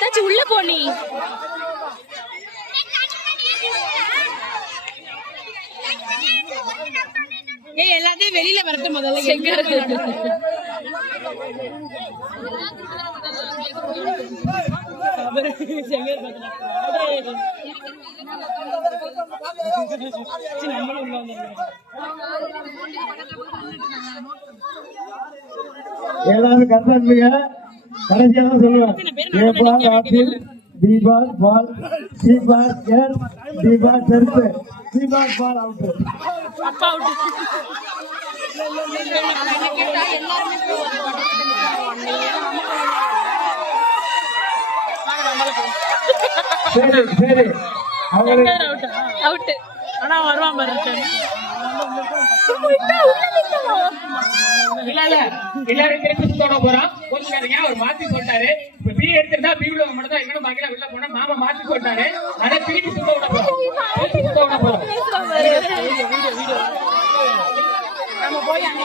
அத்தாச்சி உள்ள போனி எல்லாத்தையும் வெளியில வரட்ட முதல்ல எல்லாரும் கரெக்டா இருப்பீங்க. கடைசியா தான் சொல்லுவேன். ஏ பார் ஆப்பிள், பி பார் பால், சி பார் கேர், டி பார் செருப்பு, சி பார் பால் அவுட். சரி சரி அவுட் ஆனா வருவான் பாரு எல்லாரும் திருப்பி சுத்தோட போறோம். கொஞ்சம் அவர் மாத்தி போட்டாரு. இப்ப பி எடுத்துட்டா பி உள்ள மட்டும் தான் இருக்கணும். பாக்கி உள்ள போனா மாமா மாத்தி போட்டாரு. ஆனா திருப்பி சுத்த விட போறோம். நம்ம போய் அங்க